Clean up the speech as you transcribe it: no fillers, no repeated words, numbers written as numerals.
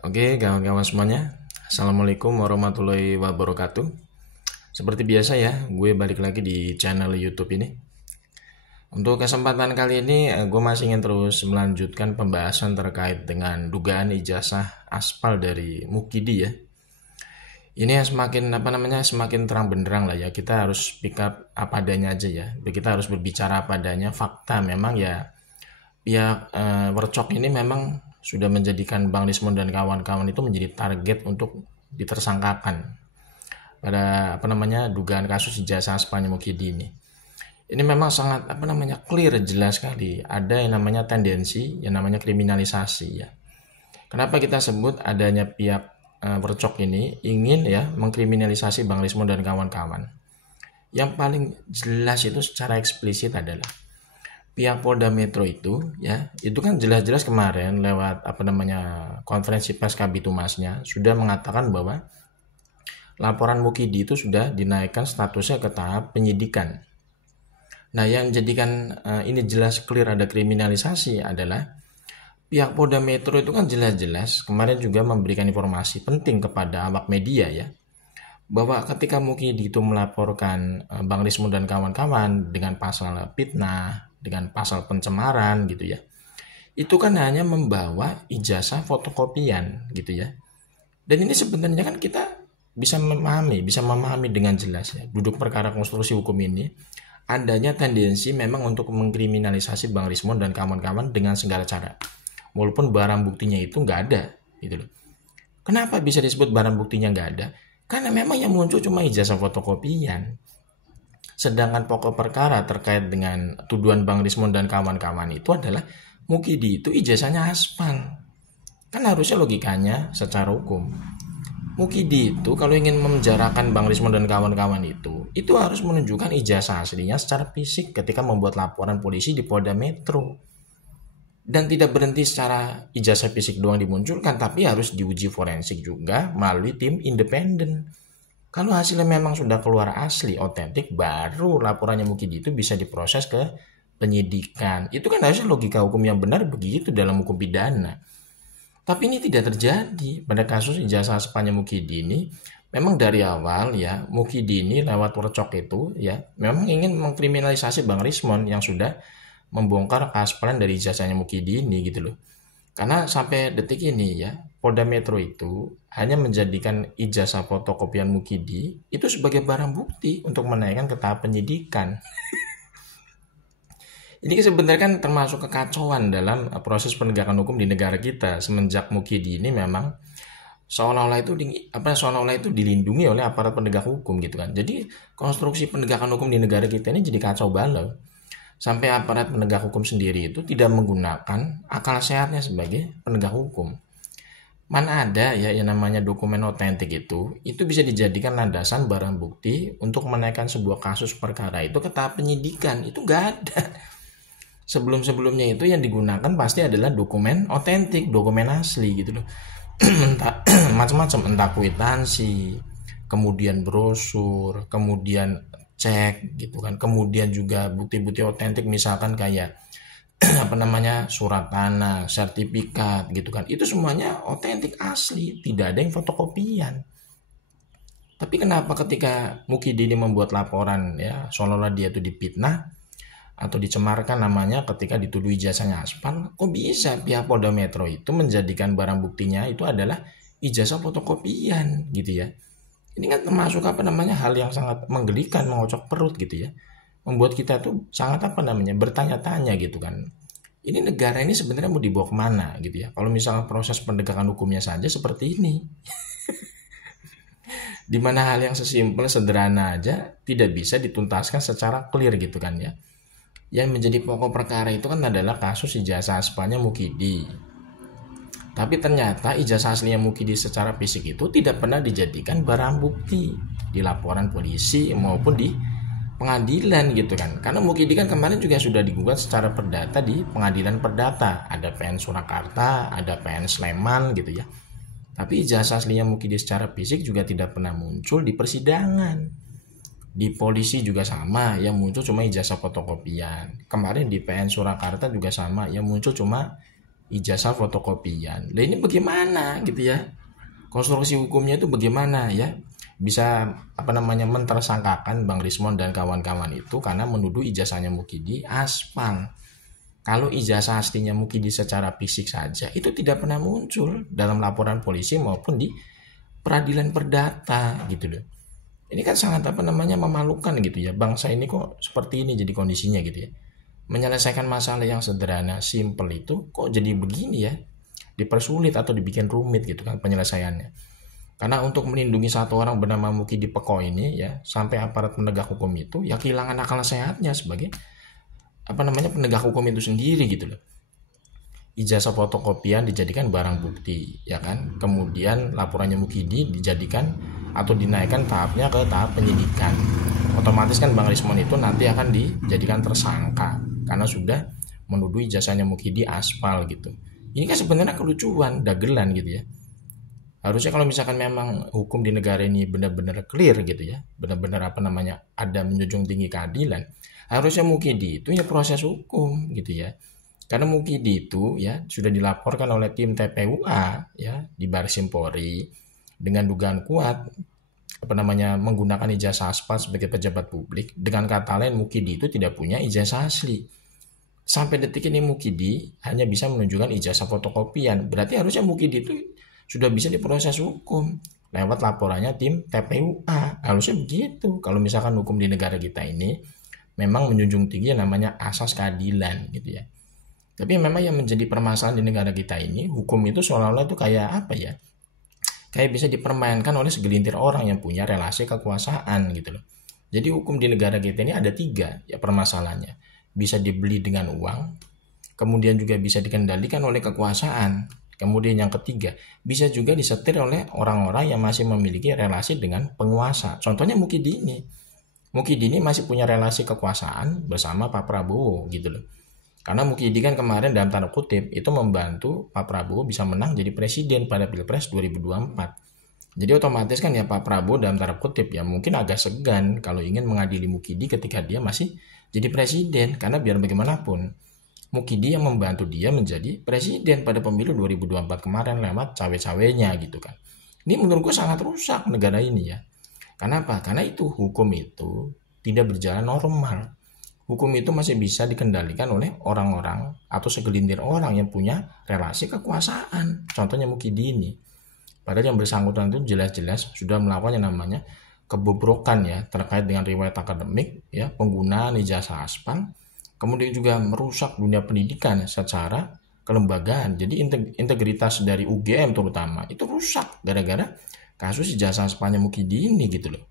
Oke, kawan-kawan semuanya. Assalamualaikum warahmatullahi wabarakatuh. Seperti biasa ya, gue balik lagi di channel YouTube ini. Untuk kesempatan kali ini, gue masih ingin terus melanjutkan pembahasan terkait dengan dugaan ijazah aspal dari Mukidi ya. Ini yang semakin terang benderang lah ya. Kita harus pick up apa adanya aja ya. Kita harus berbicara apa adanya. Fakta memang ya, pihak Worcok ini memang sudah menjadikan Bang Lismon dan kawan-kawan itu menjadi target untuk ditersangkakan pada dugaan kasus ijazah Aspal Mukidi ini. Ini memang sangat clear, jelas sekali ada yang namanya tendensi, yang namanya kriminalisasi ya. Kenapa kita sebut adanya pihak Worcok ini ingin ya mengkriminalisasi Bang Lismon dan kawan-kawan? Yang paling jelas itu secara eksplisit adalah pihak Polda Metro itu ya, itu kan jelas-jelas kemarin lewat konferensi pers Kabitumasnya sudah mengatakan bahwa laporan Mukidi itu sudah dinaikkan statusnya ke tahap penyidikan. Nah, yang jadikan ini jelas clear ada kriminalisasi adalah pihak Polda Metro itu kan jelas-jelas kemarin juga memberikan informasi penting kepada awak media ya, bahwa ketika Mukidi itu melaporkan Bang Lismon dan kawan-kawan dengan pasal fitnah, dengan pasal pencemaran gitu ya, itu kan hanya membawa ijazah fotokopian gitu ya. Dan ini sebenarnya kan kita bisa memahami dengan jelas ya, duduk perkara konstruksi hukum ini adanya tendensi memang untuk mengkriminalisasi Bang Lismon dan kawan-kawan dengan segala cara, walaupun barang buktinya itu nggak ada gitu loh. Kenapa bisa disebut barang buktinya nggak ada? Karena memang yang muncul cuma ijazah fotokopian. Sedangkan pokok perkara terkait dengan tuduhan Bang Lismon dan kawan-kawan itu adalah Mukidi itu ijazahnya aspal. Kan harusnya logikanya secara hukum, Mukidi itu kalau ingin memenjarakan Bang Lismon dan kawan-kawan itu harus menunjukkan ijazah aslinya secara fisik ketika membuat laporan polisi di Polda Metro. Dan tidak berhenti secara ijazah fisik doang dimunculkan, tapi harus diuji forensik juga melalui tim independen. Kalau hasilnya memang sudah keluar asli, otentik, baru laporannya Mukidi itu bisa diproses ke penyidikan. Itu kan harusnya logika hukum yang benar begitu dalam hukum pidana. Tapi ini tidak terjadi pada kasus ijazah Aspalnya Mukidi ini. Memang dari awal ya, Mukidi ini lewat Worcok itu ya, memang ingin mengkriminalisasi Bang Lismon yang sudah membongkar keaspalan dari ijazahnya Mukidi ini gitu loh. Karena sampai detik ini ya, Polda Metro itu hanya menjadikan ijazah fotokopian Mukidi itu sebagai barang bukti untuk menaikkan ke tahap penyidikan. Ini sebenarnya kan termasuk kekacauan dalam proses penegakan hukum di negara kita semenjak Mukidi ini memang seolah-olah itu dilindungi oleh aparat penegak hukum gitu kan. Jadi konstruksi penegakan hukum di negara kita ini jadi kacau balau. Sampai aparat penegak hukum sendiri itu tidak menggunakan akal sehatnya sebagai penegak hukum. Mana ada ya yang namanya dokumen otentik itu bisa dijadikan landasan barang bukti untuk menaikkan sebuah kasus perkara itu ke tahap penyidikan. Itu nggak ada. Sebelum-sebelumnya itu yang digunakan pasti adalah dokumen otentik, dokumen asli gitu loh. Entah macam-macam, entah kwitansi, kemudian brosur, kemudian cek gitu kan, kemudian juga bukti-bukti otentik misalkan kayak surat tanah, sertifikat gitu kan, itu semuanya otentik asli, tidak ada yang fotokopian. Tapi kenapa ketika Mukidi ini membuat laporan ya seolah-olah dia itu dipitnah atau dicemarkan namanya ketika dituduh ijazahnya aspal, kok bisa pihak Polda Metro itu menjadikan barang buktinya itu adalah ijazah fotokopian gitu ya. Ini kan termasuk hal yang sangat menggelikan, mengocok perut gitu ya. Membuat kita tuh sangat bertanya-tanya gitu kan. Ini negara ini sebenarnya mau dibawa kemana gitu ya. Kalau misalnya proses penegakan hukumnya saja seperti ini. Dimana hal yang sesimpel, sederhana aja tidak bisa dituntaskan secara clear gitu kan ya. Yang menjadi pokok perkara itu kan adalah kasus ijazah aspalnya Mukidi. Tapi ternyata ijazah aslinya Mukidi secara fisik itu tidak pernah dijadikan barang bukti di laporan polisi maupun di pengadilan gitu kan. Karena Mukidi kan kemarin juga sudah digugat secara perdata di pengadilan perdata. Ada PN Surakarta, ada PN Sleman gitu ya. Tapi ijazah aslinya Mukidi secara fisik juga tidak pernah muncul di persidangan. Di polisi juga sama, yang muncul cuma ijazah fotokopian. Kemarin di PN Surakarta juga sama, yang muncul cuma ijazah fotokopian. Lah ini bagaimana gitu ya? Konstruksi hukumnya itu bagaimana ya? Bisa mentersangkakan Bang Rismon dan kawan-kawan itu karena menuduh ijazahnya Mukidi aspal. Kalau ijazah aslinya Mukidi secara fisik saja itu tidak pernah muncul dalam laporan polisi maupun di peradilan perdata gitu loh. Ini kan sangat memalukan gitu ya. Bangsa ini kok seperti ini jadi kondisinya gitu ya. Menyelesaikan masalah yang sederhana, simple itu kok jadi begini ya. Dipersulit atau dibikin rumit gitu kan penyelesaiannya. Karena untuk melindungi satu orang bernama Mukidi Peko ini ya, sampai aparat penegak hukum itu ya kehilangan akal sehatnya sebagai penegak hukum itu sendiri gitu loh. Ijazah fotokopian dijadikan barang bukti ya kan. Kemudian laporannya Mukidi dijadikan atau dinaikkan tahapnya ke tahap penyidikan. Otomatis kan Bang Rismon itu nanti akan dijadikan tersangka karena sudah menuduh ijazahnya Mukidi aspal gitu. Ini kan sebenarnya kelucuan, dagelan gitu ya. Harusnya kalau misalkan memang hukum di negara ini benar-benar clear gitu ya, benar-benar ada menjunjung tinggi keadilan, harusnya Mukidi itu ya proses hukum gitu ya. Karena Mukidi itu ya sudah dilaporkan oleh tim TPUA ya di Barsim Polri dengan dugaan kuat menggunakan ijazah aspal sebagai pejabat publik. Dengan kata lain Mukidi itu tidak punya ijazah asli. Sampai detik ini Mukidi hanya bisa menunjukkan ijazah fotokopian. Berarti harusnya Mukidi itu sudah bisa diproses hukum lewat laporannya tim TPUA. Harusnya begitu. Kalau misalkan hukum di negara kita ini memang menjunjung tinggi yang namanya asas keadilan gitu ya. Tapi memang yang menjadi permasalahan di negara kita ini, hukum itu seolah-olah itu kayak kayak bisa dipermainkan oleh segelintir orang yang punya relasi kekuasaan gitu loh. Jadi hukum di negara kita ini ada 3 ya permasalahannya. Bisa dibeli dengan uang, kemudian juga bisa dikendalikan oleh kekuasaan. Kemudian yang ketiga, bisa juga disetir oleh orang-orang yang masih memiliki relasi dengan penguasa. Contohnya Mukidi ini. Mukidi ini masih punya relasi kekuasaan bersama Pak Prabowo gitu loh. Karena Mukidi kan kemarin dalam tanda kutip itu membantu Pak Prabowo bisa menang jadi presiden pada Pilpres 2024. Jadi otomatis kan ya Pak Prabowo dalam tanda kutip ya mungkin agak segan kalau ingin mengadili Mukidi ketika dia masih jadi presiden. Karena biar bagaimanapun Mukidi yang membantu dia menjadi presiden pada pemilu 2024 kemarin lewat cawe-cawenya gitu kan. Ini menurutku sangat rusak negara ini ya. Kenapa? Karena itu hukum itu tidak berjalan normal. Hukum itu masih bisa dikendalikan oleh orang-orang atau segelintir orang yang punya relasi kekuasaan. Contohnya Mukidi ini. Padahal yang bersangkutan itu jelas-jelas sudah melakukan yang namanya kebobrokan ya terkait dengan riwayat akademik ya, penggunaan ijazah aspal, kemudian juga merusak dunia pendidikan secara kelembagaan. Jadi integritas dari UGM terutama itu rusak gara-gara kasus ijazah aspalnya Mukidi ini gitu loh.